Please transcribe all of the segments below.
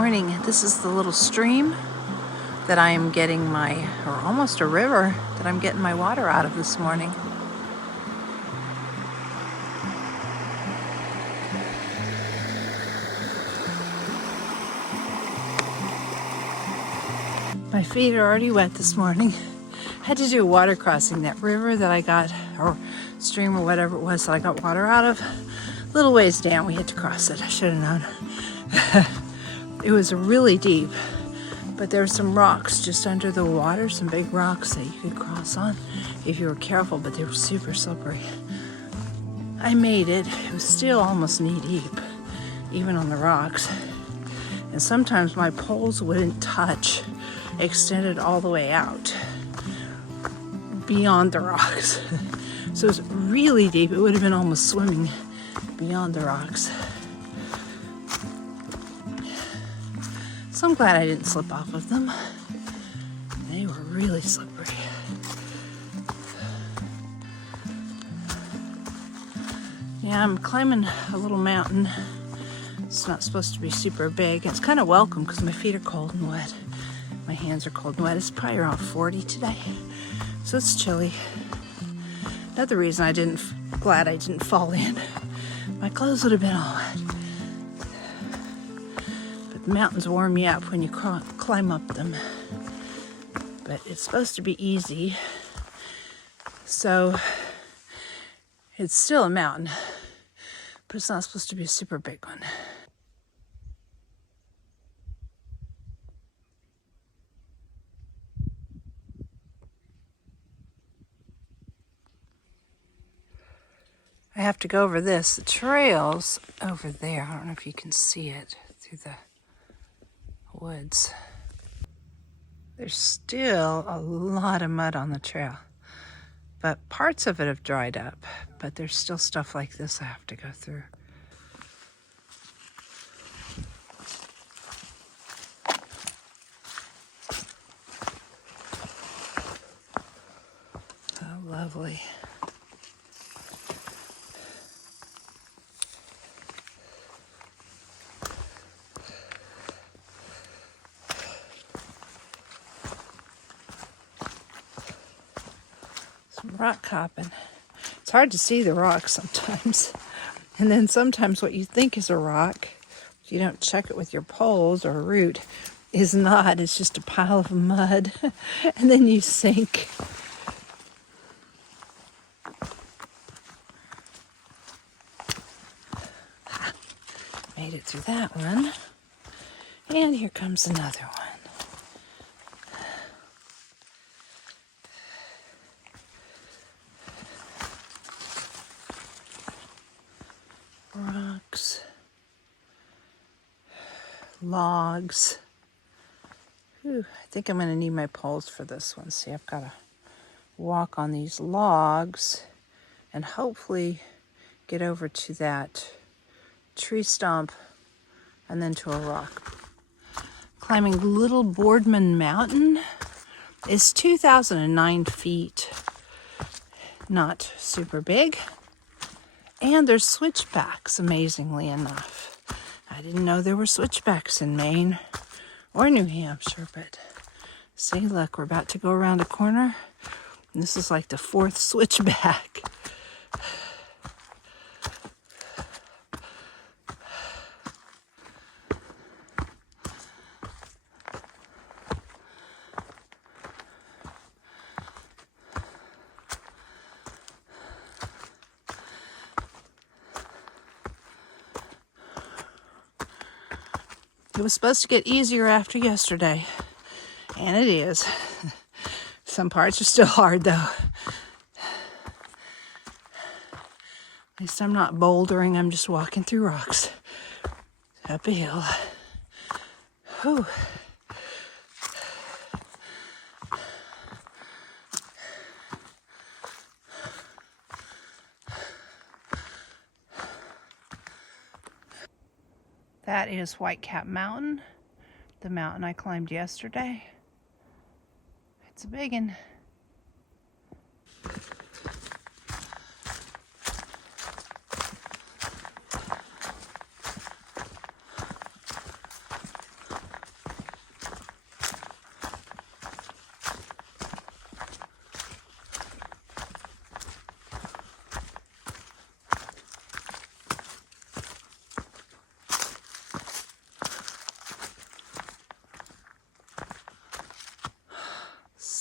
morning. This is the little stream that I am getting or almost a river that I'm getting my water out of this morning. My feet are already wet this morning. Had to do a water crossing. That river that I got, or stream or whatever it was that I got water out of, a little ways down, we had to cross it. I should have known. It was really deep, but there were some rocks just under the water, some big rocks that you could cross on if you were careful, but they were super slippery. I made it. It was still almost knee deep, even on the rocks. And sometimes my poles wouldn't touch, extended all the way out beyond the rocks. So it was really deep. It would have been almost swimming beyond the rocks. So I'm glad I didn't slip off of them. They were really slippery. Yeah, I'm climbing a little mountain. It's not supposed to be super big. It's kind of welcome because my feet are cold and wet. My hands are cold and wet. It's probably around 40 today, so it's chilly. Another reason glad I didn't fall in. My clothes would have been all wet. But the mountains warm you up when you climb up them. But it's supposed to be easy, so it's still a mountain, but it's not supposed to be a super big one. I have to go over this. The trail's over there. I don't know if you can see it through the woods. There's still a lot of mud on the trail, but parts of it have dried up, but there's still stuff like this I have to go through. Oh, lovely. Rock hopping. It's hard to see the rocks sometimes. And then sometimes what you think is a rock, if you don't check it with your poles or root, is not. It's just a pile of mud. And then you sink. Made it through that one. And here comes another one. Rocks, logs. Whew, I think I'm going to need my poles for this one. See, I've got to walk on these logs and hopefully get over to that tree stump and then to a rock. Climbing Little Boardman Mountain is 2,009 feet. Not super big. And there's switchbacks, amazingly enough. I didn't know there were switchbacks in Maine or New Hampshire, but see, look, we're about to go around a corner. And this is like the fourth switchback. It was supposed to get easier after yesterday, and it is. Some parts are still hard, though. At least I'm not bouldering, I'm just walking through rocks up a hill. Whew. That is Whitecap Mountain, the mountain I climbed yesterday. It's a big one.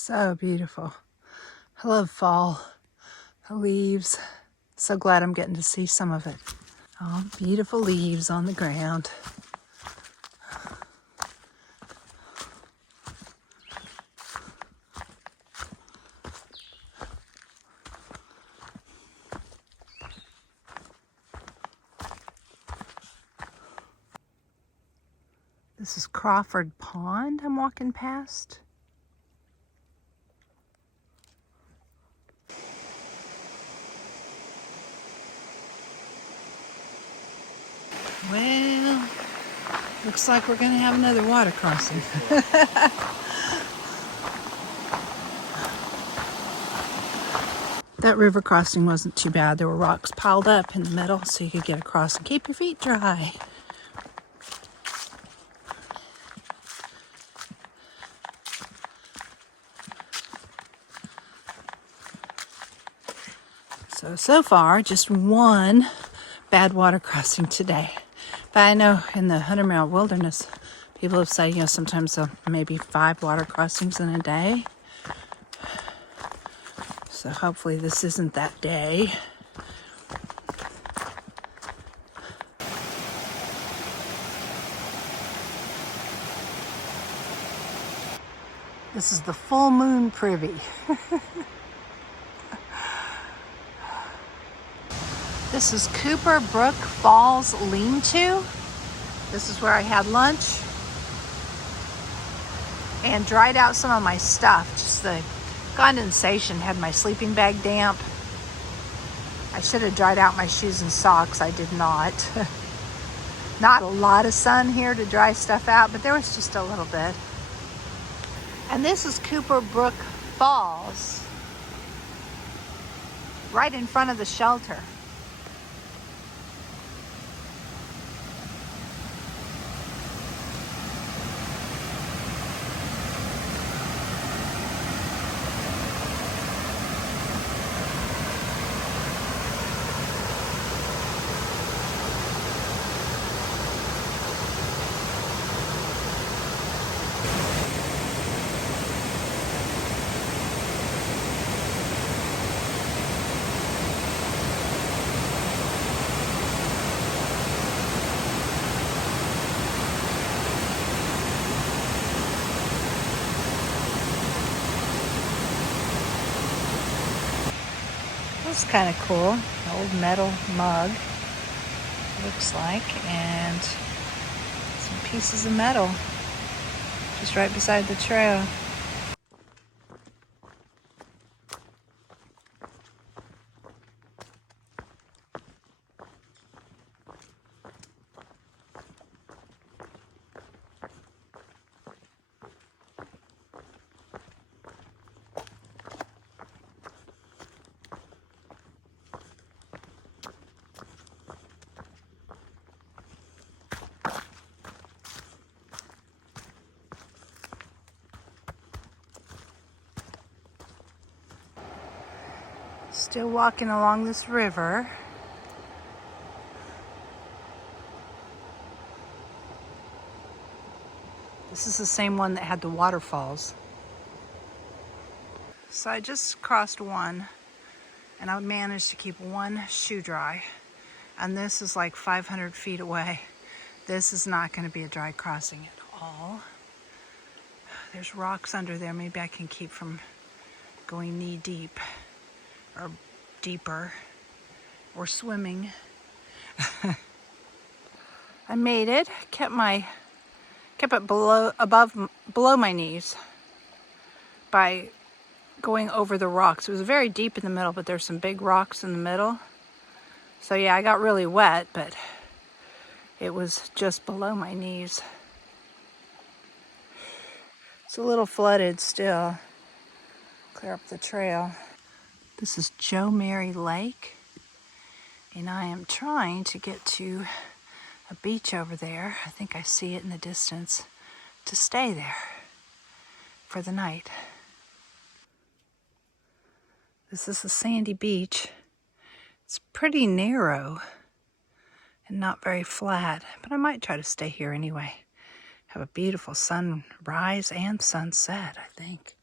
So beautiful. I love fall. The leaves. So glad I'm getting to see some of it. Oh, beautiful leaves on the ground. This is Crawford Pond I'm walking past. Well, looks like we're going to have another water crossing. That river crossing wasn't too bad. There were rocks piled up in the middle so you could get across and keep your feet dry. So far, just one bad water crossing today. But I know in the 100-mile wilderness, people have said, sometimes maybe 5 water crossings in a day. So hopefully this isn't that day. This is the full moon privy. This is Cooper Brook Falls Lean-To. This is where I had lunch and dried out some of my stuff. Just the condensation had my sleeping bag damp. I should have dried out my shoes and socks. I did not. Not a lot of sun here to dry stuff out, but there was just a little bit. And this is Cooper Brook Falls, right in front of the shelter. That's kind of cool. An old metal mug, looks like, and some pieces of metal just right beside the trail. Still walking along this river. This is the same one that had the waterfalls. So I just crossed one, and I managed to keep one shoe dry. And this is like 500 feet away. This is not going to be a dry crossing at all. There's rocks under there. Maybe I can keep from going knee deep or deeper or swimming. I made it. Kept it below my knees by going over the rocks. It was very deep in the middle, but there's some big rocks in the middle. So yeah, I got really wet, but it was just below my knees. It's a little flooded still. Clear up the trail. This is Joe Mary Lake, and I am trying to get to a beach over there. I think I see it in the distance, to stay there for the night. This is a sandy beach. It's pretty narrow and not very flat, but I might try to stay here anyway. Have a beautiful sunrise and sunset, I think.